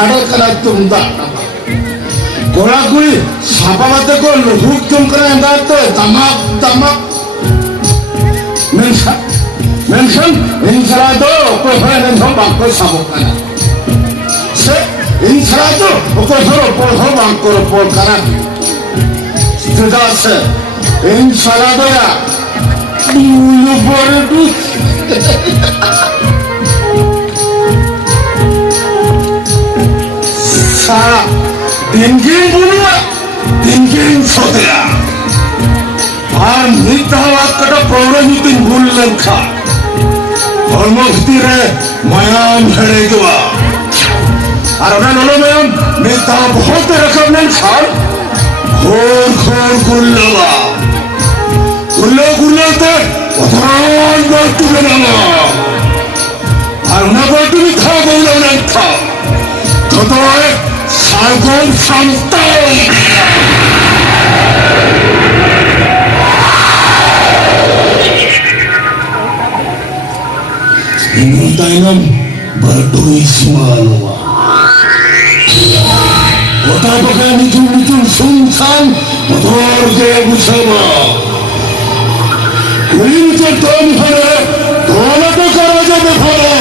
사례 까나 뚱다 고라구이 사바바데 거 루훅 좀 까나 또 다막 mention 인사라도 뽀뽀하는 거 막고 사복하나 세 인사라도 뽀뽀하러 뽀뽀 막고로 뽀까나 스트다세 인사라도야 누르버려도 사 딩긴 부르와 딩긴 소대야 নিতাওয়াক্কাটা পৌরনীতি ভুললেন খা কর্মভূতিরে ময়াম হেরে দেওয়া আর ওটা হলো ময়াম নিতা বহুত রকমের খান ঘোর ঘোর গুল্লবা গুল্লতে প্রধান বর্তুবে না আর ওনা বর্তুবি খা বললেন খা ততয় সাগর শান্তায় Inutainan berdui semua. Kota pakai muncul sungkan motor ke bersama. Kulit tertam hari, doa tu karaja berhala.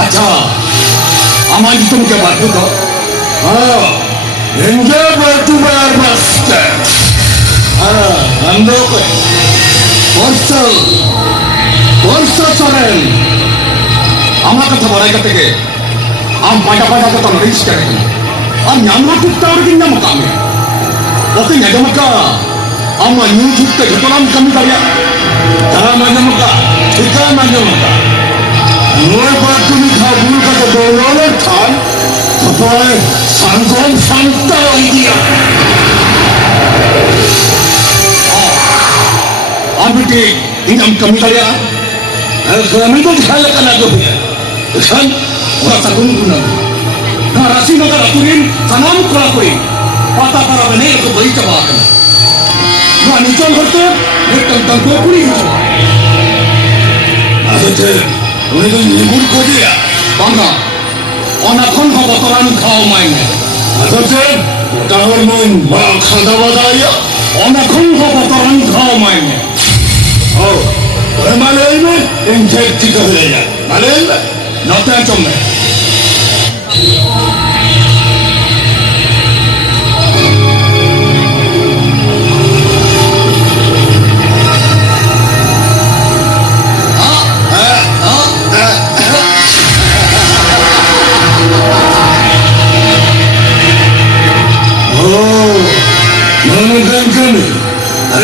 अच्छा अमान तुमके बात तो हाँ इंजर बातू बार बसते हाँ हम लोग वर्षा चलें अमार कथा बराई करते के आम पाटा का तो नरिश करेंगे आम न्यानो टुकता और किन्ना मकाम है वैसे न्यानो मका आम न्यू टुकते घटनाम कमी करिया तारा मान्य मका ठिका मान्य मका Nur batu ni kabul kata dolar kan, tapi sangkong santai dia. Abi ti inam kami kaya, kami tu kaya kan aku ya. Kan, orang takun guna. Narasi naga raturin, tanam kelakuin. Patah para benih aku beri cabakan. Nah nicol kerja, tentang kau pun itu. Aduh. उन्हें तो निगुर को दिया पंगा अनाखन हबतरान खाओ मायने अगर से tower में मां खादा बताया अनाखन हबतरान खाओ मायने ओ माले में इंजेक्ट कर लेया माले में नौते चुम्मे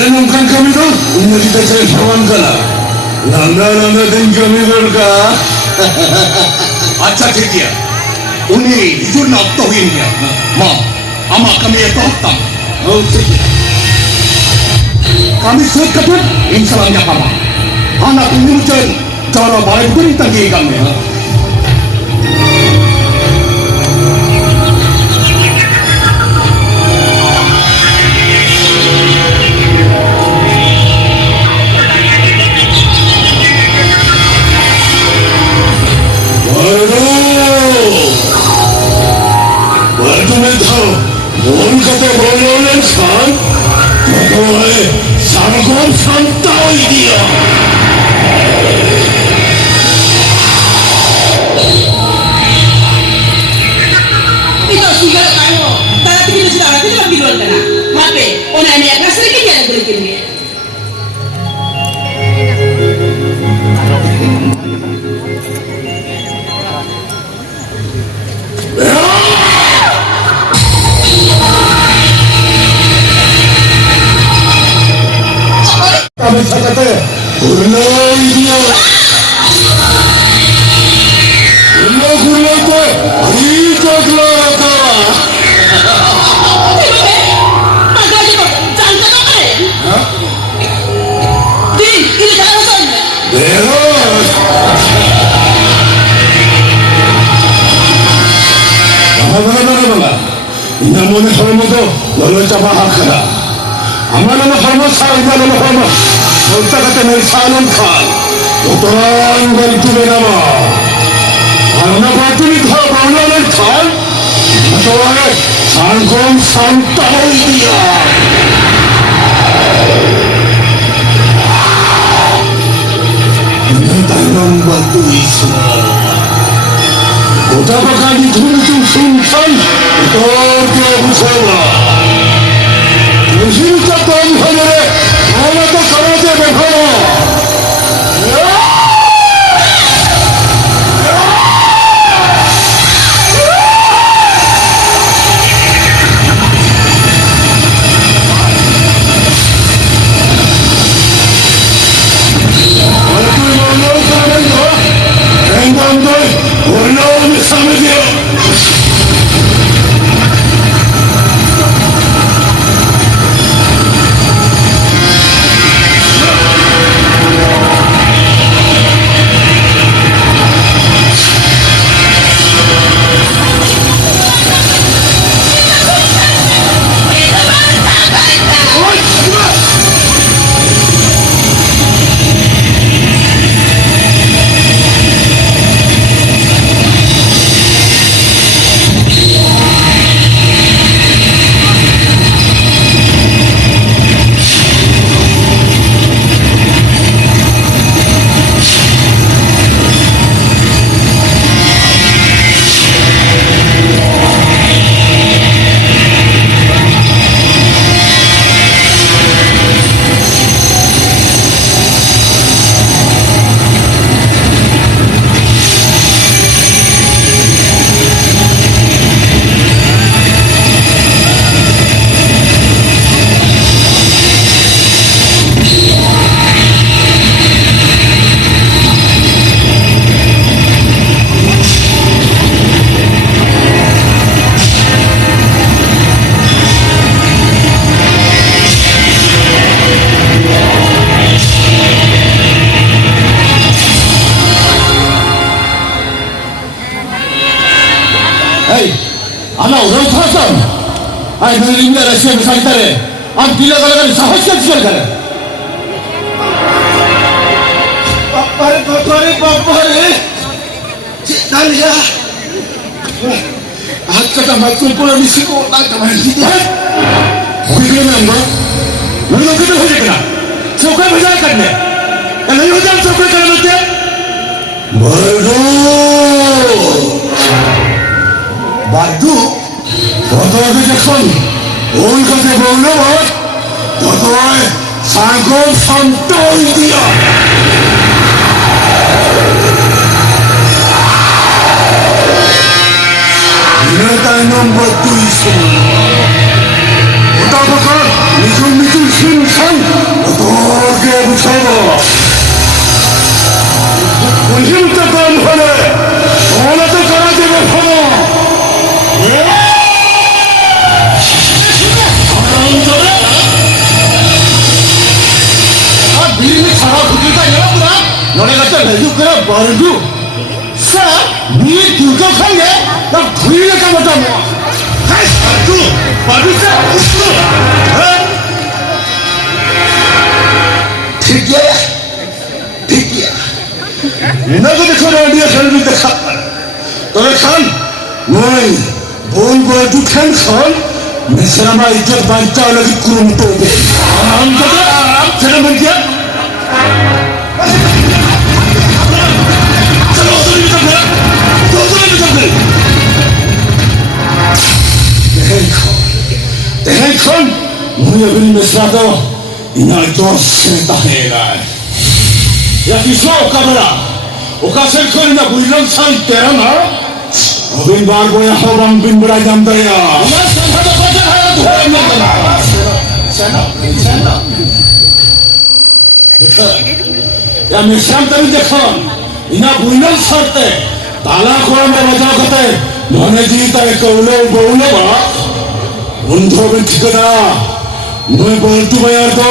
nungkan kami tu, ini kita cari kawan kala. Landa dan kami berka. अच्छा ठीक है उन्हें जो नाप तो ही नहीं है माँ अम्मा कमी ये तो होता oh ठीक है kami sudah ketut insalamnya kama anak ini muncul cara baik pun tadi kami Sanggup santai dia. Itu sudah kayu. Tapi kita sudah ada kita lagi luar sana. Mape, orang ini agak sedikit dia boleh kini. Kami kata, gulai dia, gulai tu, hari gulai tu. Macam ni, jangan apa? Di, ini jangan sana. Beres. 이나무는 헐모도 너를 잡아하거라. 아마는 헐모 사이다는 헐모 절다가 때문에 사는 칼 어떠한 걸두에 남아 하나 발등이 더 올라오는 칼 어떠한 산공 산따오이야. 다른 것도 있으나 오다바가니 둥둥 순산 어떻게 무서워 진짜 떤 하늘에 하나도 떨어져 배워 올라오는 사람이요. 아마 오늘 타서 아이 너는 인간의 시험을 사기따래 안 빌려가려면 사활시간 주셔야 빨리 난리야. 아까가 맞을 뻔한 미치고 나까만 우리 그러면 안 돼? 너는 그대로 해줬구나 저걸 보자 할까네 야 너희 혼자 저걸 가려놓을게 말도 너도 잭슨 온 것에 보려면 너도의 상급 선도이디야 이러다는 것도 있으나 오다바가 미술미술 신상 어떻게 붙여봐 힘을 닦아는 하네 전화도 갈아대고 파노 미리미 차가 그길까 아니라구나 너네가 또 해줄거라 말고 사 니 불격한 게나 부인할까 못하 뭐 아이 말고 피기야 나도 그런 니가 설명대 너네 칸 너희 뭘 봐도 칸 내 사람아 이제 반짝하게 구름 떠오게 남자가 제가 뭔지야? 제가 어디를 잡해? 어디를 잡해? 대행컨 우리가 그림에서라도 이날도 세다 해라 야 기수아 오까봐라 오카셀컨이나 무일랑 사이 때라나 어빈 말고야 허방 빈브라 남다야 야 미시람 때문에 দেখুন ইনা বুইনাল সারতে তালা কোরআন বাজা করতে মনে জিতায় কৌলো বৌলো বা বন্ধু হবে ঠিকানা নয় বলতু ভাইয়ার তো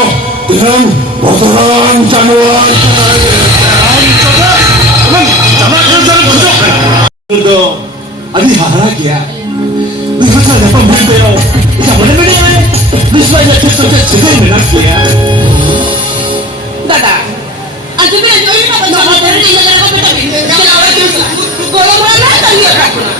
তেরম বতরান জানোয়ার জানা আদি হারা গিয়া নিহত যখন বলতে saja jadi menak ya. দাদা আর তুমি না জমি পাবো না আমার ধরে নিয়ে যাওয়ার কথা বলি চলো আমরা কি গরম রান্না তাই রাখো না